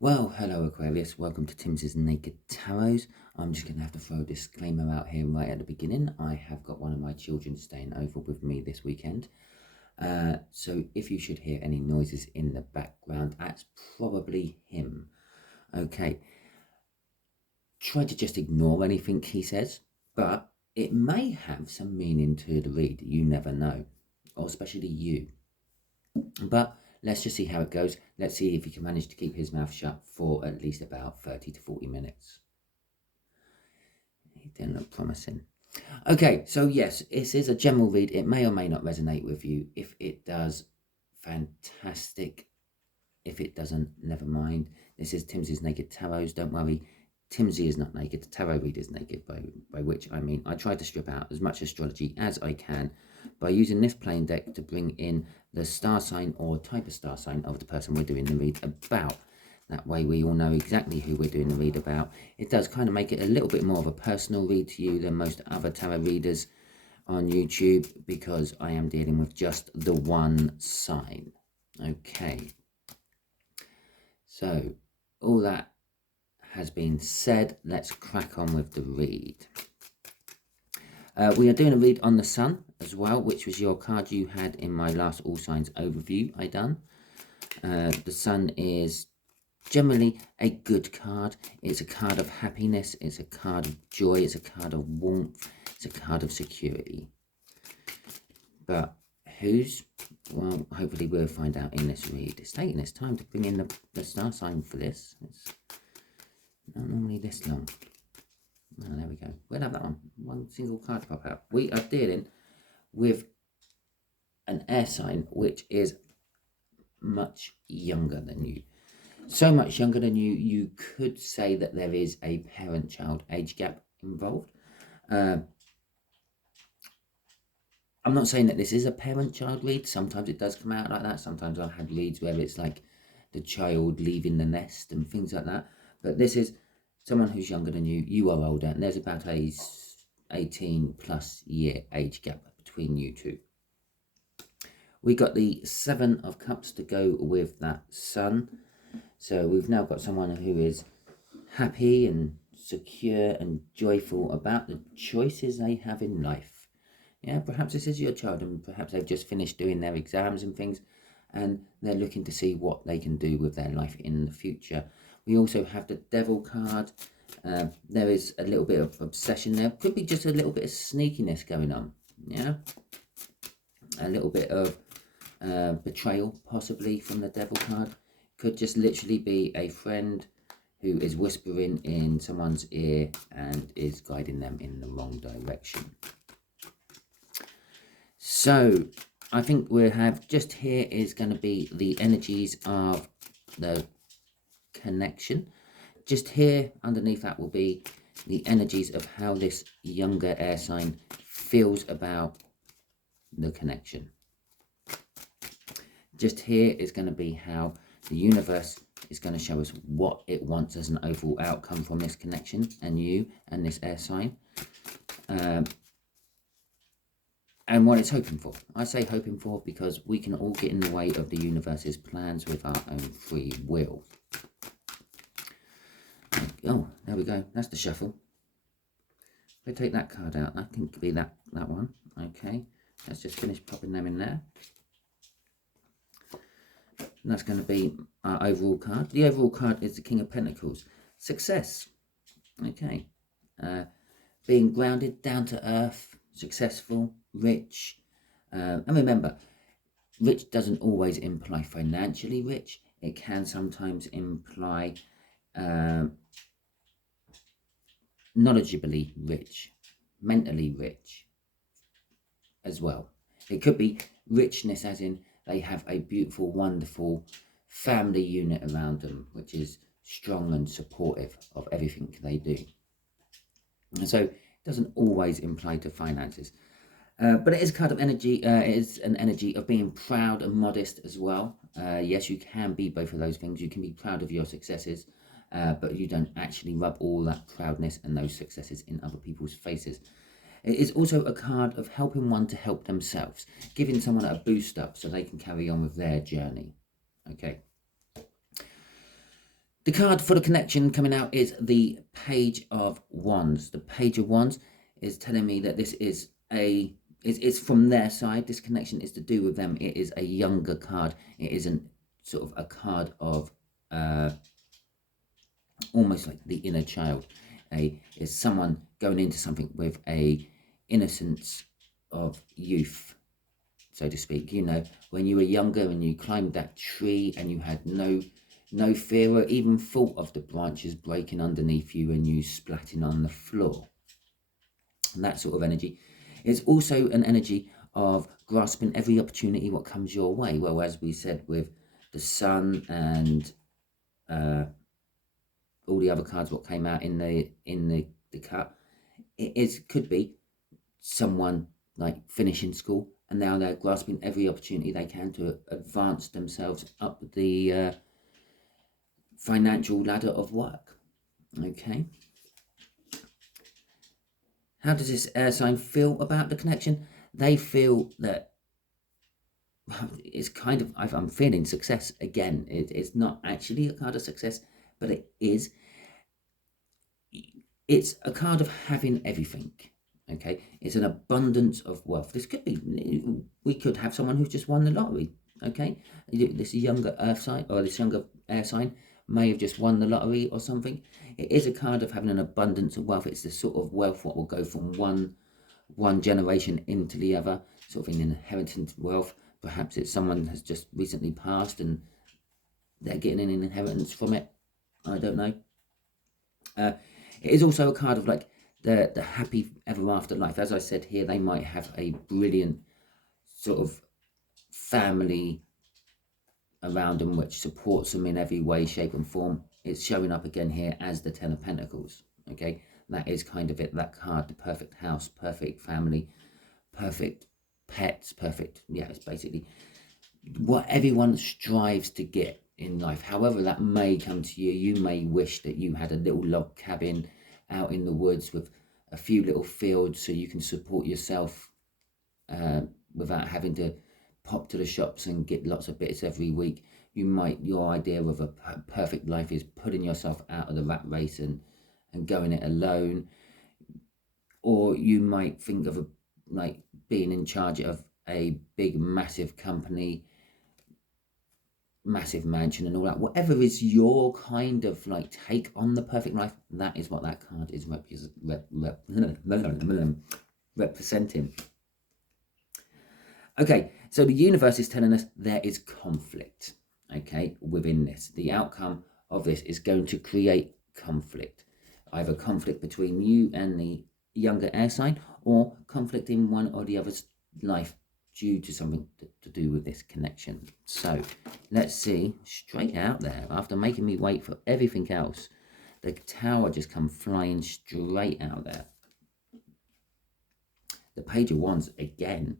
Well, hello Aquarius, welcome to Timsy Naked Tarot. I'm just going to have to throw a disclaimer out here right at the beginning. I have got one of my children staying over with me this weekend. So if you should hear any noises in the background, that's probably him. Okay, try to just ignore anything he says, but it may have some meaning to the read, you never know, or especially you. But let's just see how it goes. Let's see if he can manage to keep his mouth shut for at least about 30 to 40 minutes. He didn't look promising. Okay, so yes, this is a general read. It may or may not resonate with you. If it does, fantastic. If it doesn't, never mind. This is Timsy's Naked Tarots. Don't worry, Timsy is not naked. The tarot read is naked, by which I mean I try to strip out as much astrology as I can by using this plain deck to bring in the star sign or type of star sign of the person we're doing the read about. That way we all know exactly who we're doing the read about. It does kind of make it a little bit more of a personal read to you than most other tarot readers on YouTube, because I am dealing with just the one sign. Okay. So all that has been said, let's crack on with the read. We are doing a read on the Sun as well, which was your card you had in my last All Signs overview I done. The Sun is generally a good card. It's a card of happiness, it's a card of joy, it's a card of warmth, it's a card of security. But whose? Well, hopefully we'll find out in this read. It's taking its time to bring in the star sign for this. It's not normally this long. Oh, there we go. We'll have that one single card pop out. We are dealing with an air sign which is much younger than you. So much younger than you, you could say that there is a parent-child age gap involved. I'm not saying that this is a parent-child read. Sometimes it does come out like that. Sometimes I've had reads where it's like the child leaving the nest and things like that. But this is someone who's younger than you. You are older, and there's about a 18+ year age gap between you two. We got the 7 of Cups to go with that Sun. So we've now got someone who is happy and secure and joyful about the choices they have in life. Yeah, perhaps this is your child, and perhaps they've just finished doing their exams and things, and they're looking to see what they can do with their life in the future. We also have the Devil card. There is a little bit of obsession there. Could be just a little bit of sneakiness going on. Yeah, a little bit of betrayal possibly from the Devil card. Could just literally be a friend who is whispering in someone's ear and is guiding them in the wrong direction. So I think we have just here is going to be the energies of the connection. Just here underneath that will be the energies of how this younger air sign feels about the connection. Just here is going to be how the universe is going to show us what it wants as an overall outcome from this connection and you and this air sign. And what it's hoping for. I say hoping for because we can all get in the way of the universe's plans with our own free will. Oh, there we go. That's the shuffle. If I take that card out, that can be that one. Okay, let's just finish popping them in there. And that's going to be our overall card. The overall card is the King of Pentacles. Success. Okay. Being grounded, down to earth, successful, rich. And remember, rich doesn't always imply financially rich. It can sometimes imply knowledgeably rich, mentally rich as well. It could be richness as in they have a beautiful, wonderful family unit around them, which is strong and supportive of everything they do. And so it doesn't always imply to finances. But it is a card of energy. It is an energy of being proud and modest as well. Yes, you can be both of those things. You can be proud of your successes, but you don't actually rub all that proudness and those successes in other people's faces. It is also a card of helping one to help themselves, giving someone a boost up so they can carry on with their journey. Okay. The card for the connection coming out is the Page of Wands. The Page of Wands is telling me that this is it's from their side. This connection is to do with them. It is a younger card. It isn't sort of a card of almost like the inner child. Is someone going into something with a innocence of youth, so to speak. You know, when you were younger and you climbed that tree and you had no fear or even thought of the branches breaking underneath you and you splatting on the floor. And that sort of energy. It's also an energy of grasping every opportunity what comes your way. Well, as we said with the sun and all the other cards what came out in the cut, could be someone like finishing school and now they're grasping every opportunity they can to advance themselves up the financial ladder of work. Okay. How does this air sign feel about the connection? They feel that it's kind of, I'm feeling success again. It's not actually a card of success, but it is. It's a card of having everything. Okay, it's an abundance of wealth. This could be, we could have someone who's just won the lottery. Okay, this younger earth sign or this younger air sign may have just won the lottery or something. It is a card of having an abundance of wealth. It's the sort of wealth what will go from one generation into the other, sort of an inheritance wealth. Perhaps it's someone has just recently passed and they're getting an inheritance from it. I don't know. It is also a card of like the happy ever after life. As I said here, they might have a brilliant sort of family around them which supports them in every way, shape and form. It's showing up again here as the Ten of Pentacles. Okay, that is kind of it, that card, the perfect house, perfect family, perfect pets, perfect, yeah, it's basically what everyone strives to get in life. However that may come to you, you may wish that you had a little log cabin out in the woods with a few little fields so you can support yourself without having to pop to the shops and get lots of bits every week. Your idea of a perfect life is putting yourself out of the rat race and going it alone. Or you might think of like being in charge of a big massive company, massive mansion and all that. Whatever is your kind of like take on the perfect life, that is what that card is representing. Okay, so the universe is telling us there is conflict, okay, within this. The outcome of this is going to create conflict. Either conflict between you and the younger air sign or conflict in one or the other's life due to something to do with this connection. So let's see, straight out there, after making me wait for everything else, the tower just come flying straight out there. The Page of Wands again.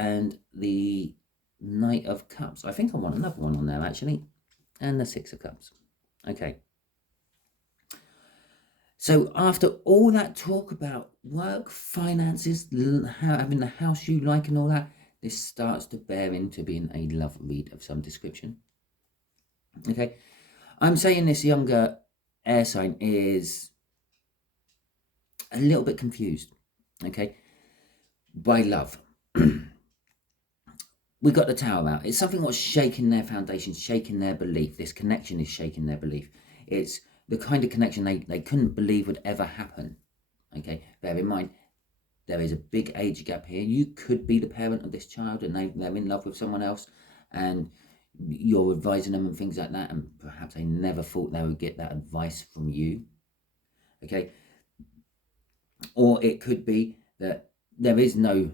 And the Knight of Cups. I think I want another one on there actually. And the Six of Cups. Okay. So after all that talk about work, finances, having the house you like and all that, this starts to bear into being a love read of some description. Okay. I'm saying this younger air sign is a little bit confused. Okay. By love. We got the tower out. It's something what's shaking their foundations, shaking their belief. This connection is shaking their belief. It's the kind of connection they couldn't believe would ever happen. Okay, bear in mind, there is a big age gap here. You could be the parent of this child and they're in love with someone else and you're advising them and things like that, and perhaps they never thought they would get that advice from you. Okay, or it could be that there is no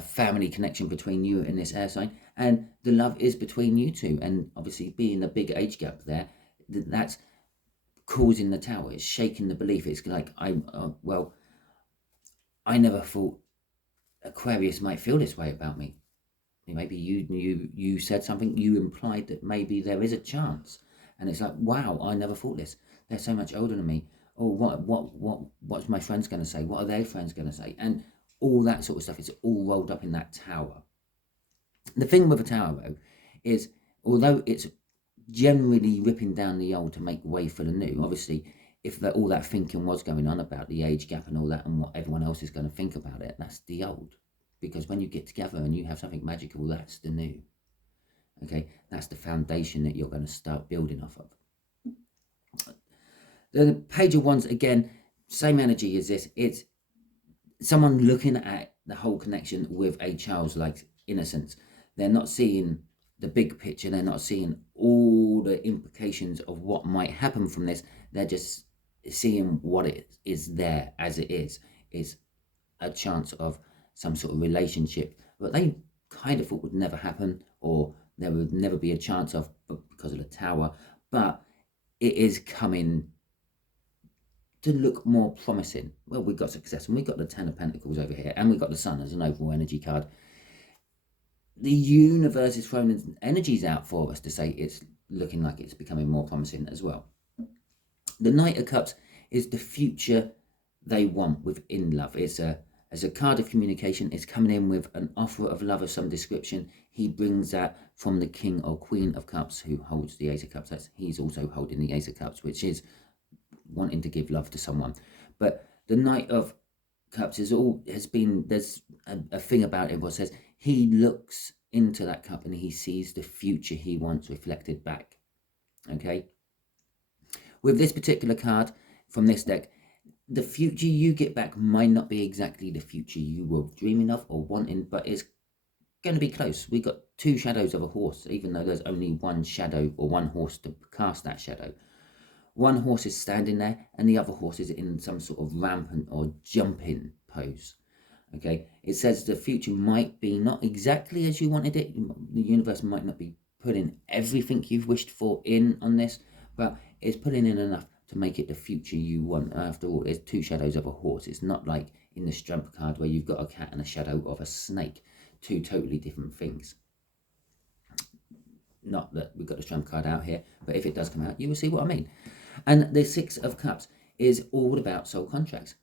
family connection between you and this air sign, and the love is between you two, and obviously being a big age gap there, that's causing the tower. It's shaking the belief. It's like, I never thought Aquarius might feel this way about me. Maybe you said something, you implied that maybe there is a chance, and it's like, wow, I never thought this. They're so much older than me. Oh, what's my friends going to say? What are their friends going to say? And all that sort of stuff is all rolled up in that tower. The thing with a tower, though, is although it's generally ripping down the old to make way for the new, obviously, if all that thinking was going on about the age gap and all that and what everyone else is going to think about it, that's the old. Because when you get together and you have something magical, that's the new. Okay, that's the foundation that you're going to start building off of. The Page of Wands, again, same energy as this. It's someone looking at the whole connection with a childlike innocence. They're not seeing the big picture. They're not seeing all the implications of what might happen from this. They're just seeing what it is there as it is. It's a chance of some sort of relationship that they kind of thought would never happen, or there would never be a chance of because of the Tower, but it is coming to look more promising. Well, we've got success, and we've got the Ten of Pentacles over here, and we've got the Sun as an overall energy card. The universe is throwing energies out for us to say it's looking like it's becoming more promising as well. The Knight of Cups is the future they want within love. It's as a card of communication. It's coming in with an offer of love of some description. He brings that from the King or Queen of Cups, who holds the Ace of Cups. He's also holding the Ace of Cups, which is wanting to give love to someone. But the Knight of Cups there's a thing about it what says he looks into that cup and he sees the future he wants reflected back. Okay, with this particular card from this deck, the future you get back might not be exactly the future you were dreaming of or wanting, but it's going to be close. We got two shadows of a horse, even though there's only one shadow or one horse to cast that shadow. One horse is standing there and the other horse is in some sort of rampant or jumping pose. Okay, it says the future might be not exactly as you wanted it. The universe might not be putting everything you've wished for in on this, but it's putting in enough to make it the future you want. After all, it's two shadows of a horse. It's not like in the Strength card where you've got a cat and a shadow of a snake. Two totally different things. Not that we've got the Strength card out here, but if it does come out, you will see what I mean. And the Six of Cups is all about soul contracts.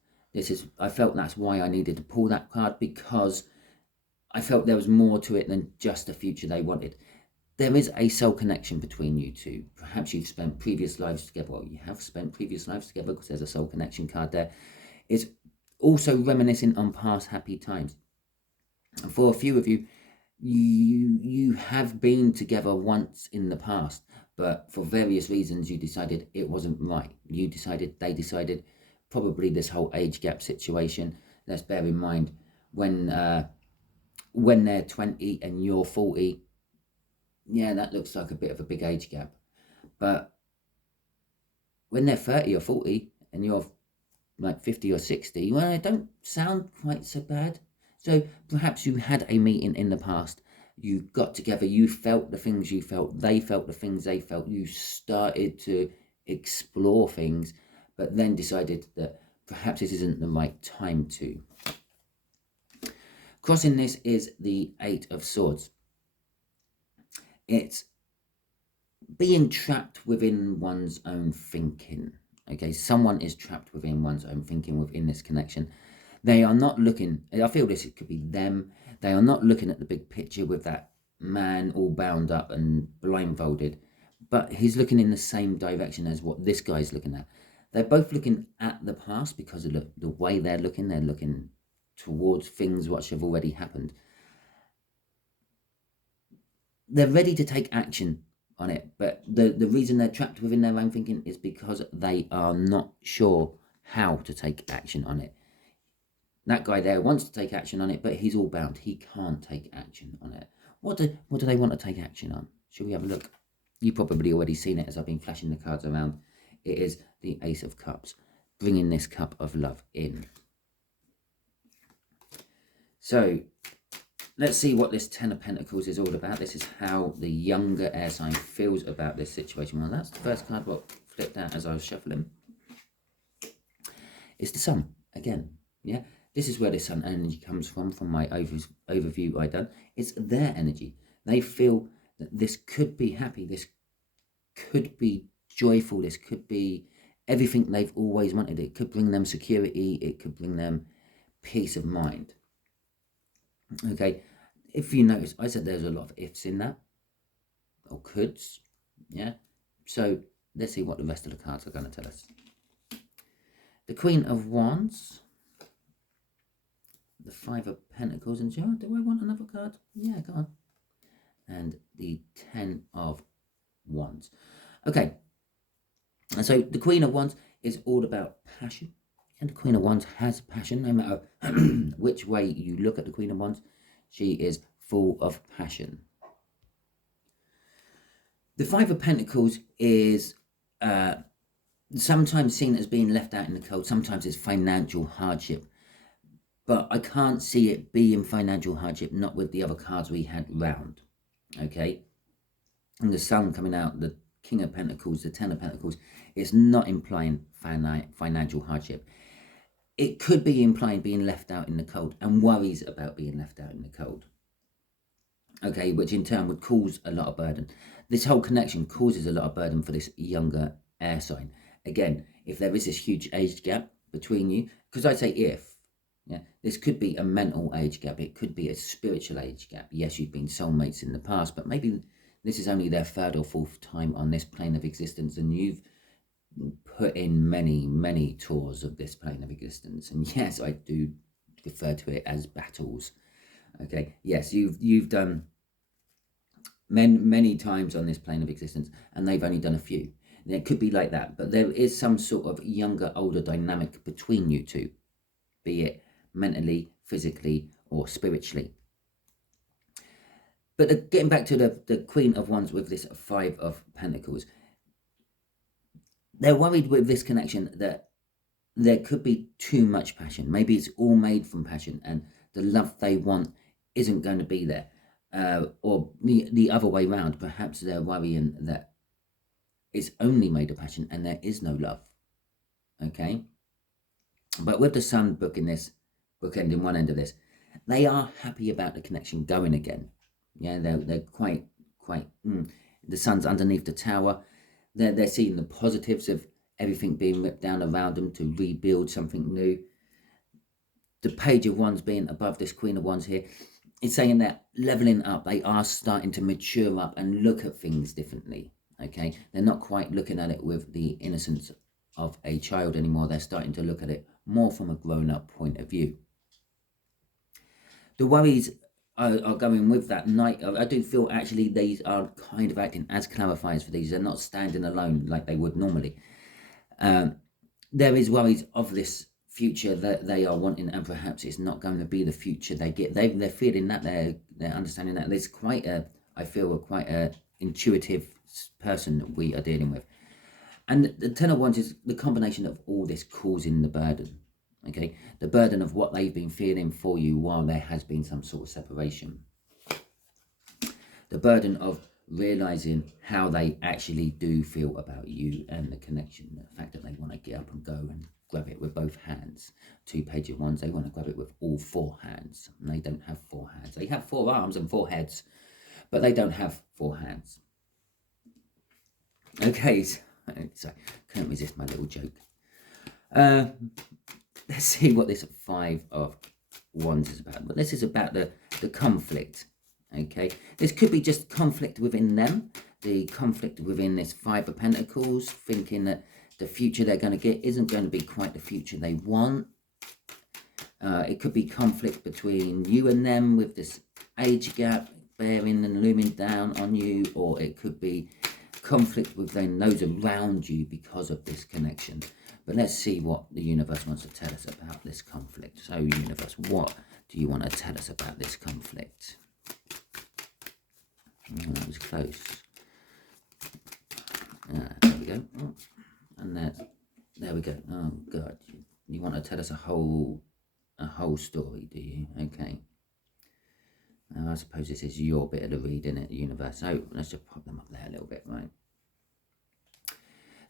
I felt that's why I needed to pull that card, because I felt there was more to it than just the future they wanted. There is a soul connection between you two. Perhaps you've spent previous lives together. Well, you have spent previous lives together because there's a soul connection card there. It's also reminiscing on past happy times. And for a few of you, you have been together once in the past, but for various reasons you decided it wasn't right. They decided, probably this whole age gap situation. Let's bear in mind when they're 20 and you're 40, yeah, that looks like a bit of a big age gap. But when they're 30 or 40 and you're like 50 or 60, well, it don't sound quite so bad. So perhaps you had a meeting in the past, you got together, you felt the things you felt, they felt the things they felt, you started to explore things, but then decided that perhaps this isn't the right time to. Crossing this is the Eight of Swords. It's being trapped within one's own thinking. Okay, someone is trapped within one's own thinking within this connection. They are not looking, I feel this, it could be them. They are not looking at the big picture with that man all bound up and blindfolded, but he's looking in the same direction as what this guy's looking at. They're both looking at the past because of the way they're looking towards things which have already happened. They're ready to take action on it, but the reason they're trapped within their own thinking is because they are not sure how to take action on it. That guy there wants to take action on it, but he's all bound. He can't take action on it. What do they want to take action on? Shall we have a look? You've probably already seen it as I've been flashing the cards around. It is the Ace of Cups, bringing this cup of love in. So let's see what this Ten of Pentacles is all about. This is how the younger air sign feels about this situation. Well, that's the first card what flipped out as I was shuffling. It's the Sun again. Yeah, this is where the Sun energy comes from my overview I done. It's their energy. They feel that this could be happy. This could be joyful. This could be everything they've always wanted. It could bring them security. It could bring them peace of mind. Okay, if you notice, I said there's a lot of ifs in that. or coulds. Yeah. So let's see what the rest of the cards are going to tell us. The Queen of Wands, the Five of Pentacles, and do I want another card? Yeah, go on. And the Ten of Wands. Okay, and so the Queen of Wands is all about passion, and the Queen of Wands has passion. No matter which way you look at the Queen of Wands, she is full of passion. The Five of Pentacles is sometimes seen as being left out in the cold. Sometimes it's financial hardship, but I can't see it being financial hardship, not with the other cards we had round. Okay, and the Sun coming out, the King of Pentacles, the Ten of Pentacles, it's not implying financial hardship. It could be implying being left out in the cold and worries about being left out in the cold. Okay, which in turn would cause a lot of burden. This whole connection causes a lot of burden for this younger air sign. Again, if there is this huge age gap between you, because I say if, yeah, this could be a mental age gap. It could be a spiritual age gap. Yes, you've been soulmates in the past, but maybe this is only their third or fourth time on this plane of existence, and you've put in many tours of this plane of existence. And yes, I do refer to it as battles. Okay, yes, you've done many times on this plane of existence, and they've only done a few. And it could be like that, but there is some sort of younger, older dynamic between you two, be it mentally, physically, or spiritually. But getting back to the Queen of Wands with this Five of Pentacles, they're worried with this connection that there could be too much passion. Maybe it's all made from passion, and the love they want isn't going to be there. Or the other way around, perhaps they're worrying that it's only made of passion and there is no love. Okay? But with the Sun booking this, bookending one end of this, they are happy about the connection going again. Yeah, they're quite the Sun's underneath the tower. They're seeing the positives of everything being ripped down around them to rebuild something new. The Page of Wands being above this Queen of Wands here, it's saying that leveling up, they are starting to mature up and look at things differently. Okay, they're not quite looking at it with the innocence of a child anymore. They're starting to look at it more from a grown-up point of view. The worries are going with that Knight. I do feel actually these are kind of acting as clarifiers for these. They're not standing alone like they would normally. There is worries of this future that they are wanting, and perhaps it's not going to be the future they get. They're feeling that, they're understanding that. There's quite a intuitive person we are dealing with. And the Ten of Wands is the combination of all this causing the burden. Okay, the burden of what they've been feeling for you while there has been some sort of separation. The burden of realizing how they actually do feel about you and the connection. The fact that they want to get up and go and grab it with both hands. Two Page of Wands, they want to grab it with all four hands. And they don't have four hands. They have four arms and four heads, but they don't have four hands. Okay, so can't resist my little joke. Let's see what this Five of Wands is about. But this is about the conflict. Okay, this could be just conflict within them. The conflict within this Five of Pentacles, thinking that the future they're going to get isn't going to be quite the future they want. It could be conflict between you and them with this age gap bearing and looming down on you, or it could be conflict within those around you because of this connection. But let's see what the universe wants to tell us about this conflict. So universe, what do you want to tell us about this conflict? Oh, that was close. There we go. Oh, and there we go. Oh God, you want to tell us a whole story, do you? Okay. I suppose this is your bit of the read, isn't it, universe? So let's just pop them up there a little bit, right?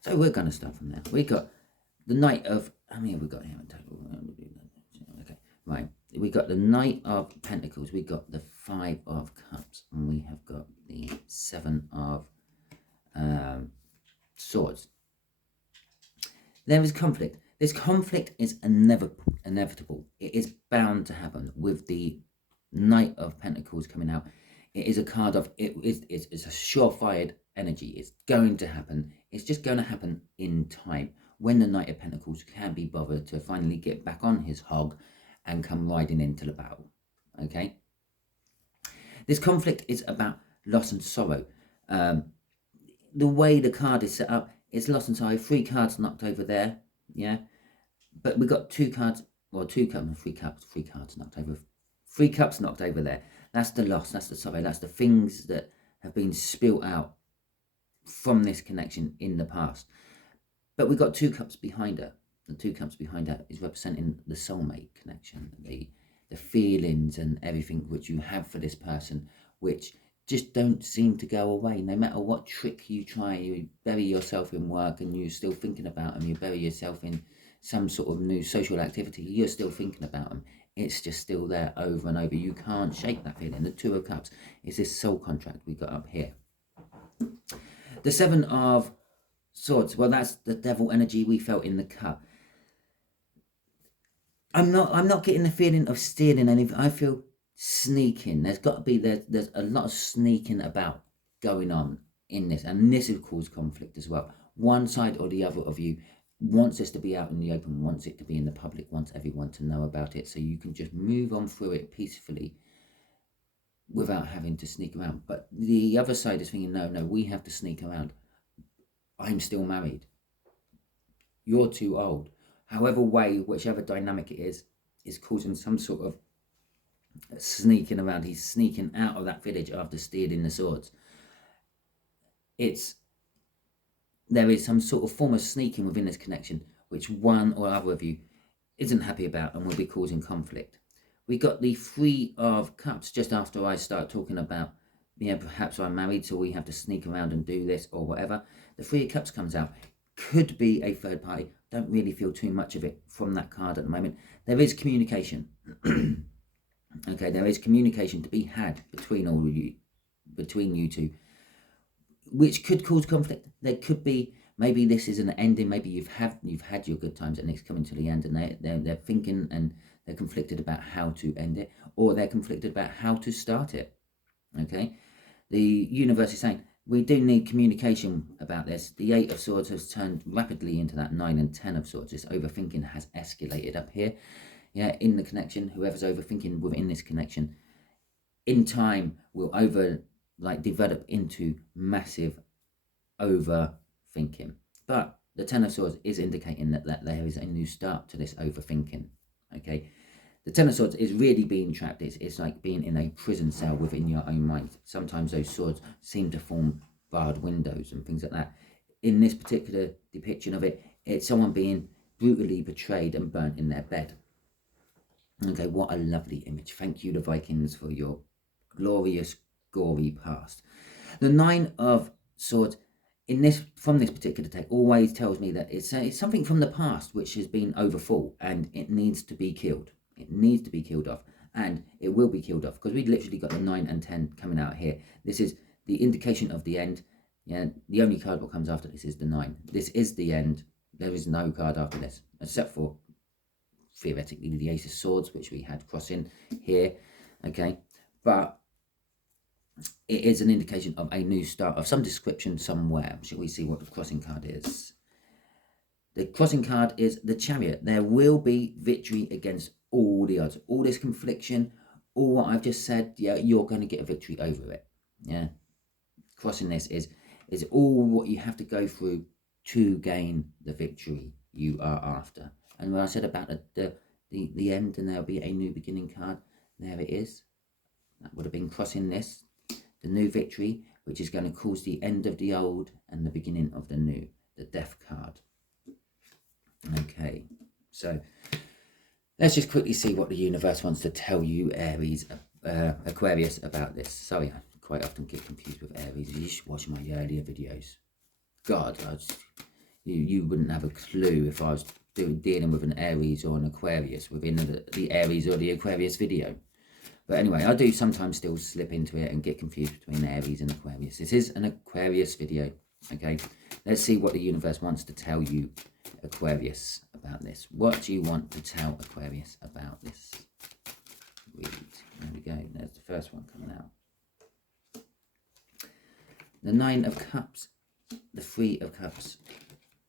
So we're going to start from there. We got the Knight of, how many have we got here in total? Okay, right. We got the Knight of Pentacles. We got the Five of Cups, and we have got the Seven of Swords. There is conflict. This conflict is inevitable. It is bound to happen with the Knight of Pentacles coming out. It is a card of, it's a surefire energy. It's going to happen. It's just going to happen in time, when the Knight of Pentacles can be bothered to finally get back on his hog and come riding into the battle. Okay? This conflict is about loss and sorrow. The way the card is set up, it's loss and sorrow. 3 cards knocked over there, yeah? But we got 2 cards, well, 3 cards knocked over. 3 cups knocked over there. That's the loss, that's the sorrow, that's the things that have been spilt out from this connection in the past. But we got 2 cups behind her. The 2 cups behind her is representing the soulmate connection, the feelings and everything which you have for this person, which just don't seem to go away. No matter what trick you try, you bury yourself in work and you're still thinking about them. You bury yourself in some sort of new social activity, you're still thinking about them. It's just still there over and over. You can't shake that feeling. The 2 of Cups is this soul contract we got up here. The 7 of Swords, well, that's the devil energy we felt in the cup. I'm not getting the feeling of stealing anything. I feel sneaking. There's got to be, there's a lot of sneaking about going on in this, and this has caused conflict as well. One side or the other of you wants this to be out in the open, wants it to be in the public, wants everyone to know about it, so you can just move on through it peacefully without having to sneak around. But the other side is thinking, no, we have to sneak around. I'm still married. You're too old. However way, whichever dynamic it is causing some sort of sneaking around. He's sneaking out of that village after stealing the swords. There is some sort of form of sneaking within this connection, which one or other of you isn't happy about and will be causing conflict. We got the 3 of Cups just after I start talking about, perhaps I'm married, so we have to sneak around and do this or whatever. The 3 of Cups comes out. Could be a third party. Don't really feel too much of it from that card at the moment. There is communication. Okay, there is communication to be had between you two, which could cause conflict. There could be, maybe this is an ending. Maybe you've had your good times and it's coming to the end, and they're thinking and they're conflicted about how to end it, or they're conflicted about how to start it. Okay, the universe is saying we do need communication about this. The 8 of Swords has turned rapidly into that 9 and 10 of Swords. This overthinking has escalated up here. Yeah, in the connection, whoever's overthinking within this connection, in time will develop into massive overthinking. But the 10 of Swords is indicating that there is a new start to this overthinking. Okay, the 10 of Swords is really being trapped. It's like being in a prison cell within your own mind. Sometimes those swords seem to form barred windows and things like that. In this particular depiction of it, it's someone being brutally betrayed and burnt in their bed. Okay, what a lovely image. Thank you, the Vikings, for your glorious, gory past. The 9 of Swords from this particular deck always tells me that it's something from the past which has been overfull and it needs to be killed. It needs to be killed off, and it will be killed off, because we literally got the 9 and 10 coming out here. This is the indication of the end. Yeah, the only card what comes after this is the 9. This is the end. There is no card after this, except for theoretically the Ace of Swords, which we had crossing here. Okay, but it is an indication of a new start of some description somewhere. Shall we see what the crossing card is? The crossing card is the Chariot. There will be victory against all the odds. All this confliction, all what I've just said, yeah, you're going to get a victory over it. Yeah, crossing this is all what you have to go through to gain the victory you are after. And when I said about the end, and there'll be a new beginning card, there it is. That would have been crossing this, the new victory, which is going to cause the end of the old and the beginning of the new, the Death card. Okay, so let's just quickly see what the universe wants to tell you, Aries, Aquarius, about this. Sorry, I quite often get confused with Aries. You should watch my earlier videos. God, you wouldn't have a clue if I was dealing with an Aries or an Aquarius within the Aries or the Aquarius video. But anyway, I do sometimes still slip into it and get confused between Aries and Aquarius. This is an Aquarius video, okay? Let's see what the universe wants to tell you, Aquarius, about this. What do you want to tell Aquarius about this? Read. There we go. There's the first one coming out. the Nine of Cups, the Three of Cups,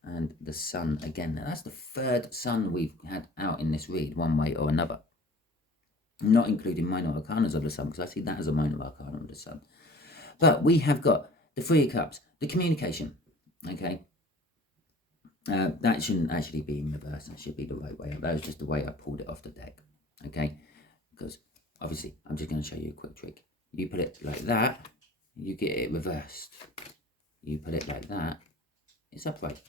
and the Sun again. Now that's the third Sun we've had out in this read, one way or another. Not including minor arcanas of the Sun, because I see that as a minor arcana of the Sun. But we have got the Three of Cups, the communication, okay? That shouldn't actually be in reverse. That should be the right way up. That was just the way I pulled it off the deck, okay? Because obviously, I'm just going to show you a quick trick. You put it like that, you get it reversed. You put it like that, it's upright,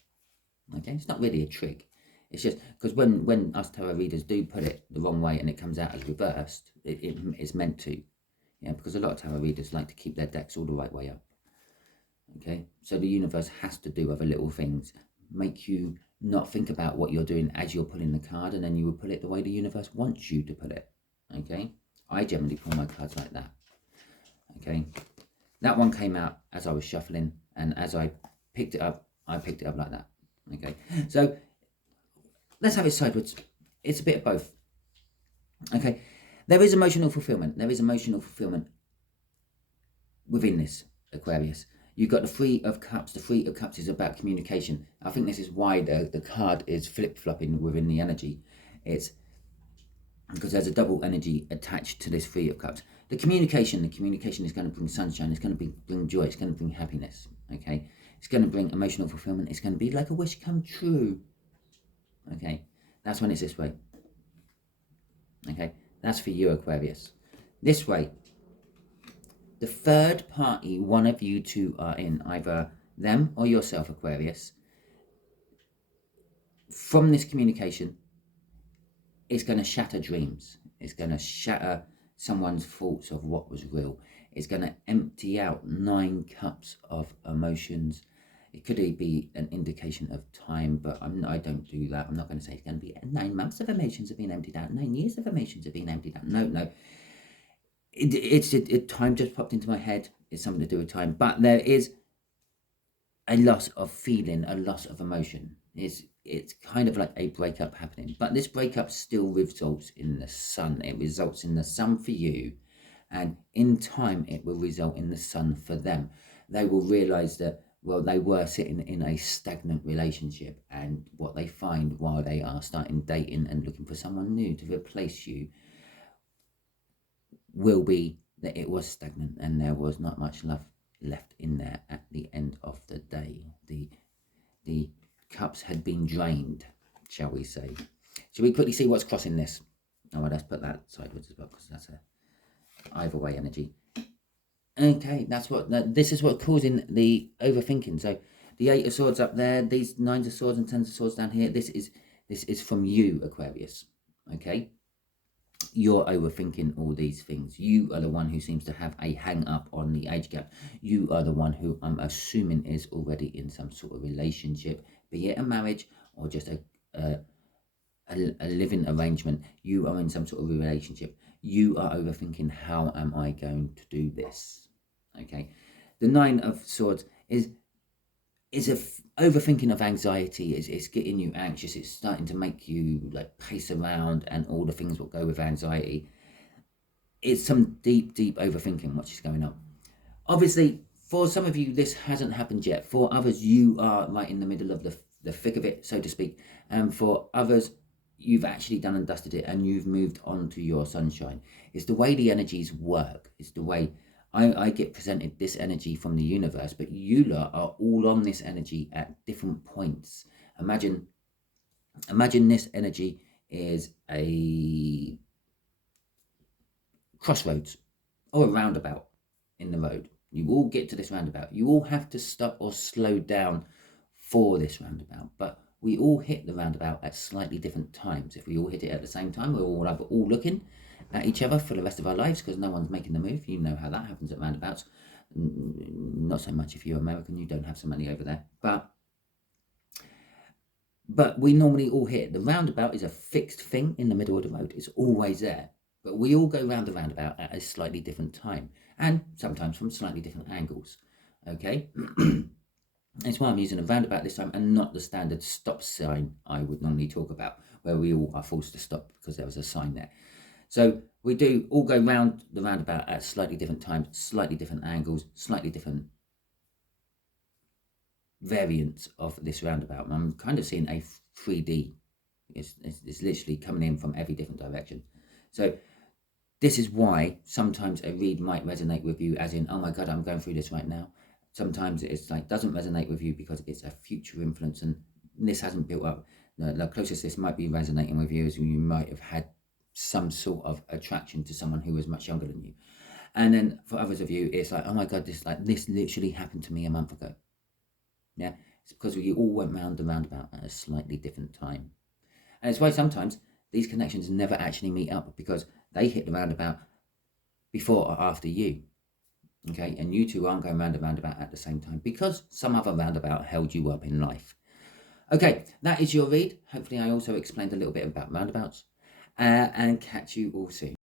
okay? It's not really a trick. It's just because when us tarot readers do put it the wrong way and it comes out as reversed, it's meant to, yeah, because a lot of tarot readers like to keep their decks all the right way up, okay? So the universe has to do other little things, make you not think about what you're doing as you're pulling the card, and then you will put it the way the universe wants you to put it, okay? I generally pull my cards like that, okay? That one came out as I was shuffling, and as I picked it up like that, okay? So let's have it sideways. It's a bit of both, okay? There is emotional fulfillment. There is emotional fulfillment within this, Aquarius. You've got the Three of Cups. The Three of Cups is about communication. I think this is why the card is flip-flopping within the energy. It's because there's a double energy attached to this Three of Cups. The communication is going to bring sunshine. It's going to bring joy. It's going to bring happiness, okay? It's going to bring emotional fulfillment. It's going to be like a wish come true, okay? That's when it's this way, okay? That's for you, Aquarius. This way, the third party, one of you two are in, either them or yourself, Aquarius. From this communication, it's going to shatter dreams. It's going to shatter someone's thoughts of what was real. It's going to empty out 9 cups of emotions. It could be an indication of time, but I don't do that. I'm not going to say it's going to be 9 months of emotions have been emptied out, 9 years of emotions have been emptied out. No. Time just popped into my head. It's something to do with time, but there is a loss of feeling, a loss of emotion. It's kind of like a breakup happening, but this breakup still results in the Sun. It results in the Sun for you, and in time it will result in the Sun for them. They will realize that, well, they were sitting in a stagnant relationship, and what they find while they are starting dating and looking for someone new to replace you will be that it was stagnant and there was not much love left in there at the end of the day. The cups had been drained, shall we say. Shall we quickly see what's crossing this? Oh, well, let's put that sideways as well, because that's a either way energy. Okay, this is what's causing the overthinking. So the 8 of Swords up there, these 9s of Swords and 10s of Swords down here. This is from you, Aquarius. Okay, you're overthinking all these things. You are the one who seems to have a hang up on the age gap. You are the one who I'm assuming is already in some sort of relationship, be it a marriage or just a living arrangement. You are in some sort of relationship. You are overthinking, how am I going to do this? Okay, the 9 of Swords is a overthinking of anxiety. It's getting you anxious. It's starting to make you like pace around and all the things that go with anxiety. It's some deep overthinking which is going on. Obviously, for some of you, this hasn't happened yet. For others, you are right in the middle of the thick of it, so to speak. And for others, you've actually done and dusted it and you've moved on to your sunshine. It's the way the energies work. It's the way I get presented this energy from the universe, but you lot are all on this energy at different points. Imagine this energy is a crossroads or a roundabout in the road. You all get to this roundabout. You all have to stop or slow down for this roundabout, but we all hit the roundabout at slightly different times. If we all hit it at the same time, we're all looking at each other for the rest of our lives because no one's making the move. You know how that happens at roundabouts. Not so much if you're American, you don't have so many over there. But we normally all hit. The roundabout is a fixed thing in the middle of the road. It's always there. But we all go round the roundabout at a slightly different time and sometimes from slightly different angles. Okay? That's why I'm using a roundabout this time and not the standard stop sign I would normally talk about, where we all are forced to stop because there was a sign there. So we do all go round the roundabout at slightly different times, slightly different angles, slightly different variants of this roundabout. And I'm kind of seeing a 3D. It's literally coming in from every different direction. So this is why sometimes a read might resonate with you as in, oh my God, I'm going through this right now. Sometimes it's like doesn't resonate with you because it's a future influence and this hasn't built up. The closest this might be resonating with you is you might have had some sort of attraction to someone who was much younger than you. And then for others of you, it's like, oh my God, this literally happened to me a month ago. Yeah, it's because you all went round and roundabout at a slightly different time. And it's why sometimes these connections never actually meet up because they hit the roundabout before or after you. Okay, and you two aren't going round and roundabout at the same time because some other roundabout held you up in life. Okay, that is your read. Hopefully I also explained a little bit about roundabouts and catch you all soon.